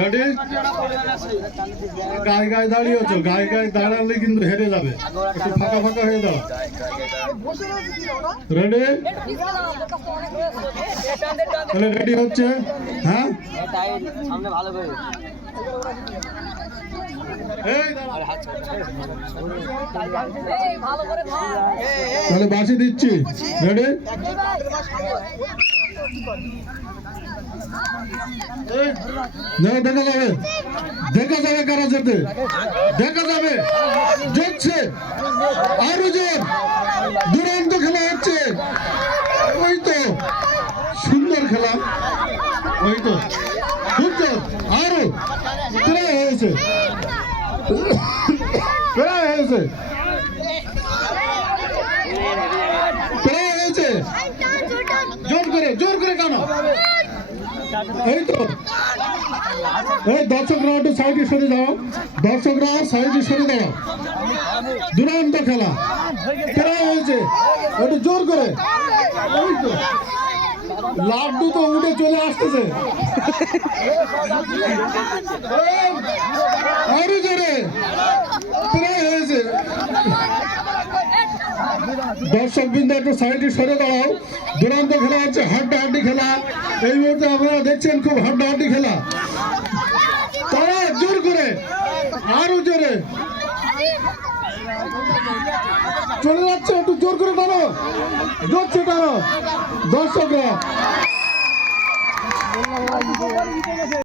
Ready? গায়ে গায়ে দাঁড়িয়েছ, গায়ে গায়ে দাঁড়ালে কিন্তু হেরে যাবে, একটু ফাঁকা ফাঁকা হয়ে দাও। রেডি? তাহলে রেডি হচ্ছে? হ্যাঁ, তাহলে বাঁশি দিচ্ছি। রেডি? দেখা যাবে, দেখা যাবে কারা যেতে, দেখা যাবে। জিতছে আরো জোর, দুরন্ত খেলা হচ্ছে। ওই তো সুন্দর খেলা, ওই তো সুন্দর। আরো প্রায় হয়েছে, প্রায় হয়েছে, প্রায় হয়েছে। জোর করে, জোর করে কেন? এই তো, এই দর্শকরা একটু সাইডে সরে দাও, দর্শকরা সাইডে সরে দাও। দুরন্ত খেলা প্রায় হয়েছে, একটু জোর করে। ওই তো লাড্ডু তো উঠে চলে আসতেছে, আরো জোরে, প্রায় হয়েছে। দর্শক বৃন্দ একটু সাইডে সরে দাঁড়াও। দুরন্ত খেলা হচ্ছে, হাড্ডাহাড্ডি খেলা। এই মুহূর্তে আপনারা দেখছেন খুব হাড্ডাহাড্ডি খেলা। তারা জোর করে, আরো জোরে চলে যাচ্ছে, একটু জোর করে টানো, জোরছে টানো দর্শকরা।